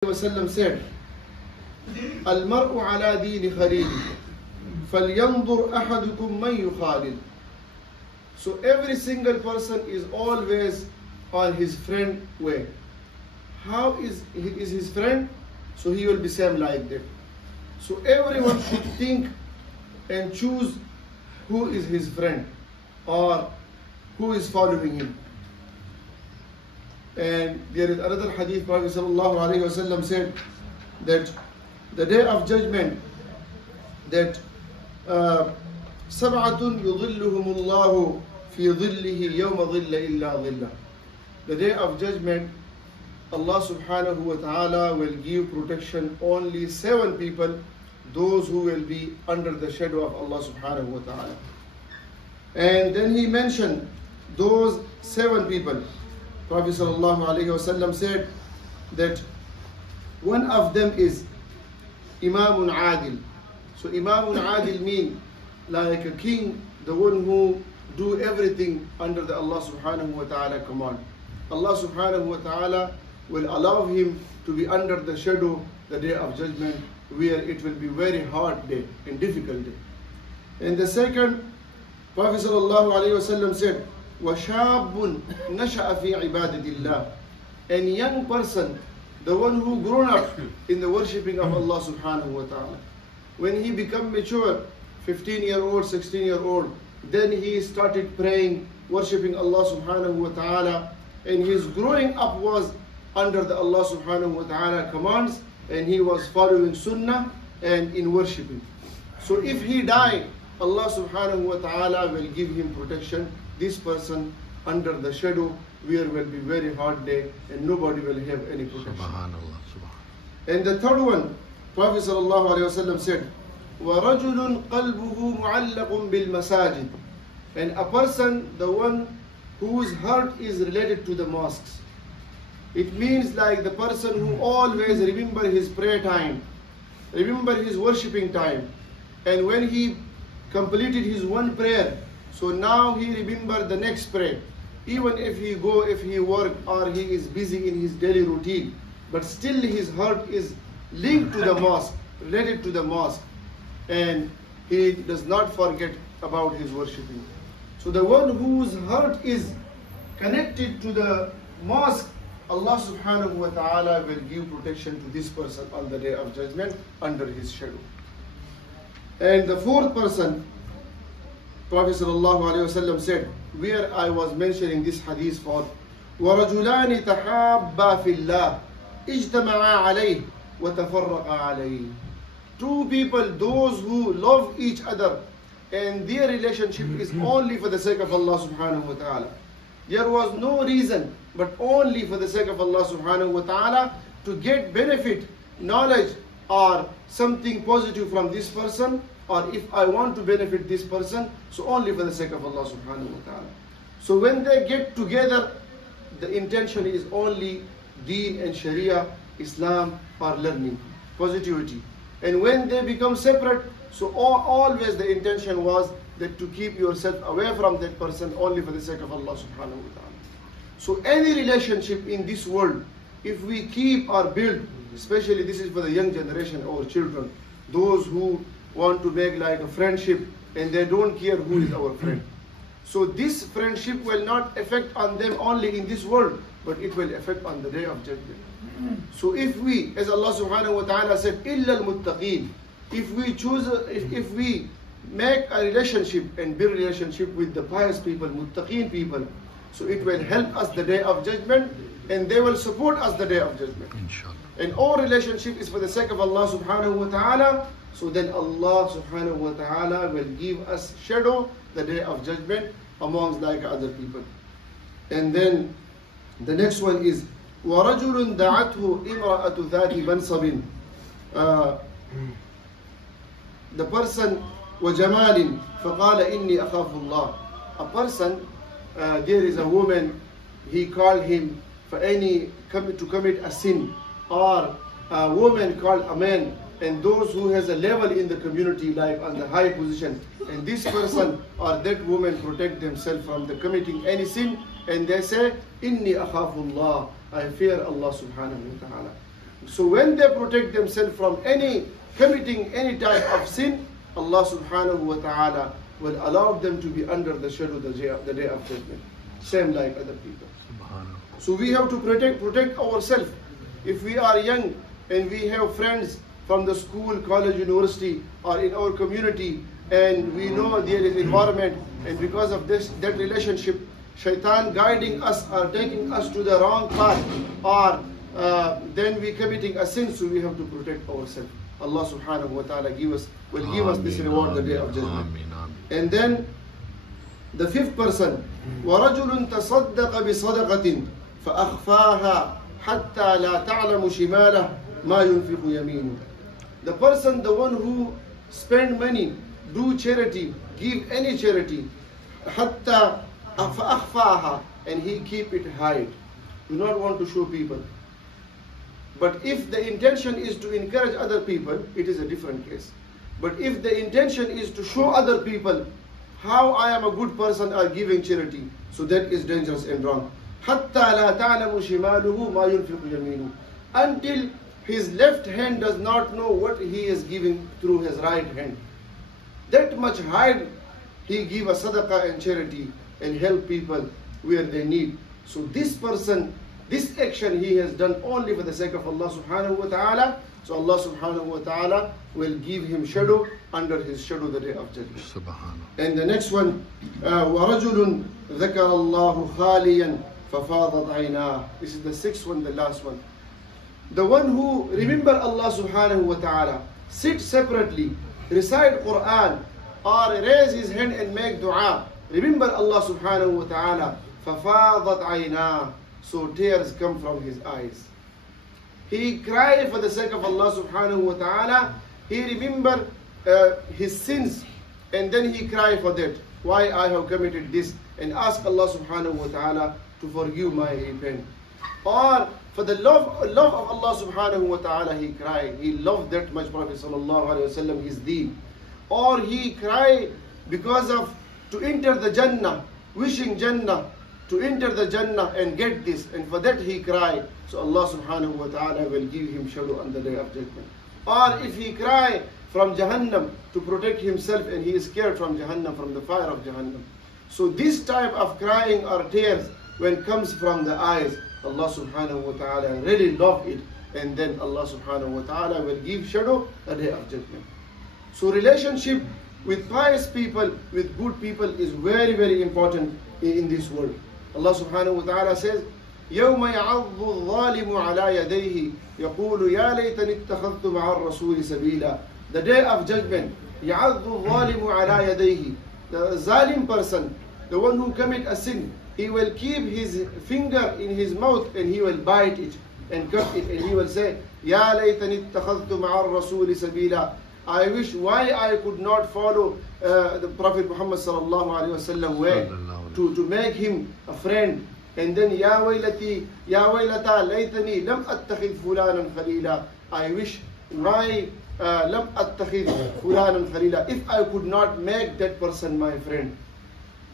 وسلم said, المرء على دين خليله فلينظر أحدكم من يخالل. So every single person is always on his friend way. How is his friend? So he will be same like that. So everyone should think and choose who is his friend or who is following him. And there is another hadith, Prophet ﷺ said that the day of judgment, that سبعة يظلهم الله في ظله يوم ظل إلا ظله. The day of judgment, Allah subhanahu wa ta'ala will give protection only 7 people, those who will be under the shadow of Allah subhanahu wa ta'ala. And then he mentioned those 7 people. Prophet sallallahu alaihi wasallam said that one of them is Imamun Adil. So Imamun Adil mean like a king, the one who do everything under the Allah subhanahu wa ta'ala command. Allah subhanahu wa ta'ala will allow him to be under the shadow the day of judgment, where it will be very hard day and difficult day. And the second, Prophet sallallahu alaihi wasallam said, وَشَابٌ نَشَأَ فِي عِبَادَةِ اللَّهِ. And young person, the one who grown up in the worshipping of Allah subhanahu wa ta'ala. When he become mature, 15-year-old, 16-year-old, then he started praying, worshipping Allah subhanahu wa ta'ala, and his growing up was under the Allah subhanahu wa ta'ala commands, and he was following sunnah and in worshipping. So if he died, Allah subhanahu wa ta'ala will give him protection, this person under the shadow where will be very hard day and nobody will have any protection. Subhanallah, subhanallah. And the third one, Prophet sallallahu alaihi wasallam said, وَرَجُلٌ قَلْبُهُ مُعَلَّقٌ بِالْمَسَاجِدِ. And a person, the one whose heart is related to the mosques. It means like the person who always remember his prayer time, remember his worshipping time, and when he completed his one prayer, so now he remember the next prayer. Even if he go, if he work or he is busy in his daily routine, but still his heart is linked to the mosque, related to the mosque, and he does not forget about his worshipping. So the one whose heart is connected to the mosque, Allah subhanahu wa ta'ala will give protection to this person on the day of judgment under his shadow. And the fourth person, Prophet sallallahu alaihi wasallam said, where I was mentioning this hadith for, وَرَجُلَانِ تَحَابَّا فِي اللَّهِ اجْتَمَعَا عَلَيْهِ وَتَفَرَّقَا عَلَيْهِ. 2 people, those who love each other, and their relationship is only for the sake of Allah subhanahu wa ta'ala. There was no reason, but only for the sake of Allah subhanahu wa ta'ala to get benefit, knowledge, or something positive from this person, or if I want to benefit this person, so only for the sake of Allah subhanahu wa ta'ala. So when they get together, the intention is only Deen and Sharia, Islam, or learning, positivity. And when they become separate, so always the intention was that to keep yourself away from that person only for the sake of Allah subhanahu wa ta'ala. So any relationship in this world, if we keep or build, especially this is for the young generation, our children, those who want to make like a friendship and they don't care who is our friend. So this friendship will not affect on them only in this world, but it will affect on the day of judgment. So if we, as Allah subhanahu wa ta'ala said, إِلَّا الْمُتَّقِينَ, if we choose, if we make a relationship and build relationship with the pious people, muttaqeen people, so it will help us the day of judgment and they will support us the day of judgment. Inshallah. And all relationship is for the sake of Allah subhanahu wa ta'ala, so then Allah subhanahu wa ta'ala will give us shadow the day of judgment amongst like other people. And then the next one is وَرَجُلٌ دَعَتْهُ إِمْرَأَةُ ذَاتِ مَنْصَبٍ. The person وَجَمَالٍ فَقَالَ إِنِّي أَخَافُ اللَّهِ. A person, there is a woman, he called him for any to commit a sin, or a woman called a man, and those who has a level in the community like on the high position, and this person or that woman protect themselves from the committing any sin, and they say, Inni akhafu Allah, I fear Allah subhanahu wa ta'ala. So when they protect themselves from committing any type of sin, Allah subhanahu wa ta'ala will allow them to be under the shadow the day of judgment. Same like other people. So we have to protect ourselves. If we are young and we have friends from the school, college, university, or in our community, and we know there is environment, and because of that relationship, shaitan guiding us or taking us to the wrong path, or then we committing a sin, so we have to protect ourselves. Allah subhanahu wa ta'ala will give us this reward the day of judgment. And then the fifth person, وَرَجُلٌ تَصَدَّقَ بِصَدَقَةٍ فَأَخْفَاهَا حَتَّى لَا تَعْلَمُ شِمَالَهُ مَا يُنْفِقُ يَمِينُهُ. The person, the one who spend money, do charity, give any charity, حَتَّى فَأَخْفَاهَا, and he keep it hide. Do not want to show people. But if the intention is to encourage other people, it is a different case. But if the intention is to show other people how I am a good person or giving charity, so that is dangerous and wrong. حَتَّى لَا تَعْلَمُ شِمَالُهُ مَا يُنْفِقُ يَمِينُهُ. Until his left hand does not know what he is giving through his right hand. That much hide he give a sadaqah and charity and help people where they need. So this person, this action he has done only for the sake of Allah subhanahu wa ta'ala. So Allah subhanahu wa ta'ala will give him shadow, under his shadow the day of judgment. And the next one, وَرَجُلٌ ذَكَرَ اللَّهُ خَالِيًا فَفَاضَتْ عَيْنَاهُ. This is the sixth one, the last one. The one who remember Allah subhanahu wa ta'ala, sit separately, recite Quran, or raise his hand and make dua. Remember Allah subhanahu wa ta'ala. فَفَاضَتْ عَيْنَاهُ. So tears come from his eyes. He cried for the sake of Allah subhanahu wa ta'ala. He remember his sins, and then he cried for that. Why I have committed this, and ask Allah subhanahu wa ta'ala to forgive my repent. Or for the love of Allah subhanahu wa ta'ala he cried. He loved that much Prophet sallallahu alaihi wasallam, his deen. Or he cried because of to enter the Jannah, wishing Jannah, to enter the Jannah and get this, and for that he cried. So Allah subhanahu wa ta'ala will give him shadow on the day of judgment. Or if he cry from Jahannam to protect himself, and he is scared from Jahannam, from the fire of Jahannam. So this type of crying or tears, when comes from the eyes, Allah subhanahu wa ta'ala really love it, and then Allah subhanahu wa ta'ala will give shadow the day of judgment. So relationship with pious people, with good people, is very, very important in this world. Allah subhanahu wa ta'ala says, يَوْمَ يَعَضُّ الظَّالِمُ عَلَى يَدَيْهِ يَقُولُ يَا لَيْتَنِي اتَّخَذْتُ مَعَ الرَّسُولِ سَبِيلًا. The day of judgment, يَعَضُّ الظَّالِمُ عَلَى يَدَيْهِ. The zalim person, the one who commit a sin, he will keep his finger in his mouth and he will bite it and cut it, and he will say, يَا لَيْتَنِي اتَّخَذْتُ مَعَ الرَّسُولِ سَبِيلًا. I wish why I could not follow the Prophet Muhammad sallallahu alaihi wasallam way, to make him a friend. And then Ya waylati, Ya waylata laytani lam attakhid fulanan khalila. I wish why lam attakhid fulanan khalila, if I could not make that person my friend,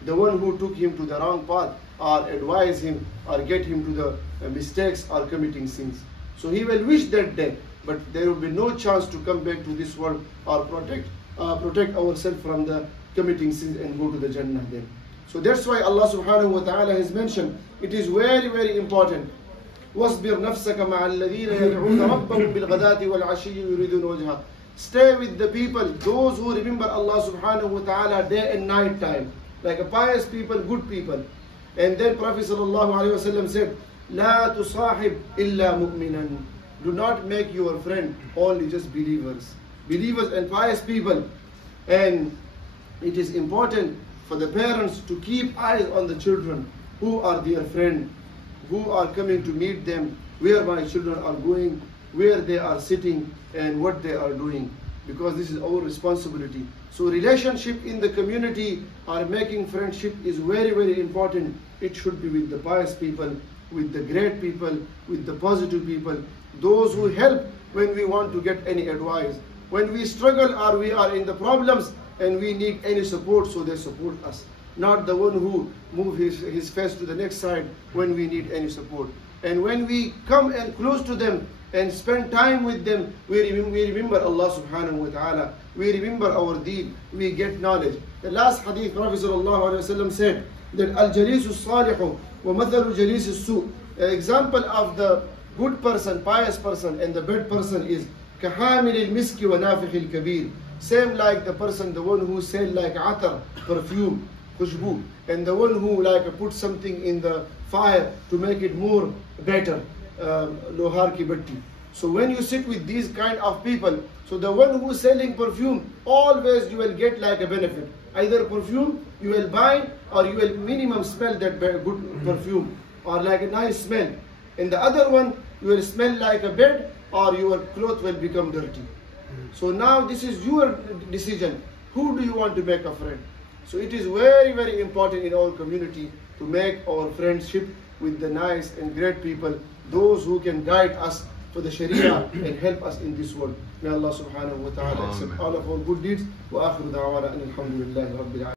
the one who took him to the wrong path, or advise him, or get him to the mistakes or committing sins. So he will wish that day, but there will be no chance to come back to this world or protect ourselves from the committing sins and go to the Jannah then. So that's why Allah subhanahu wa ta'ala has mentioned, it is very, very important. وَاصْبِرْ نَفْسَكَ مَعَ الَّذِينَ يَدْعُونَ رَبَّهُمْ بِالْغَدَاةِ وَالْعَشِيِّ يُرِيدُونَ وَجْهَهُ. Stay with the people, those who remember Allah subhanahu wa ta'ala day and night time, like a pious people, good people. And then Prophet sallallahu alaihi wasallam said, لَا تُصَاحِبْ إِلَّا مُؤْمِنًا. Do not make your friend only just believers and pious people. And it is important for the parents to keep eyes on the children, who are their friend, who are coming to meet them, where my children are going, where they are sitting, and what they are doing, because this is our responsibility. So relationship in the community or making friendship is very, very important. It should be with the pious people, with the great people, with the positive people, those who help when we want to get any advice, when we struggle or we are in the problems and we need any support, so they support us. Not the one who move his face to the next side when we need any support. And when we come and close to them and spend time with them, we remember Allah subhanahu wa ta'ala, we remember our deed, we get knowledge. The last hadith, Prophet sallallahu alaihi wasallam said that al-jalisu salihu wa mathalu jalisi su. The example of the good person, pious person, and the bad person is kahamil al-miski wa nafikh al-kabir. Same like the person, the one who sell like atar, perfume, khushbu, and the one who like put something in the fire to make it more better, lohar ki batti. So when you sit with these kind of people, so the one who is selling perfume, always you will get like a benefit. Either perfume you will buy, or you will minimum smell that good perfume, or like a nice smell. And the other one, you will smell like a bed, or your clothes will become dirty. So now this is your decision. Who do you want to make a friend? So it is very, very important in our community to make our friendship with the nice and great people, those who can guide us for the Sharia and help us in this world. May Allah subhanahu wa ta'ala accept all of our good deeds. Wa akhiru da'wana alhamdulillahi rabbil alamin.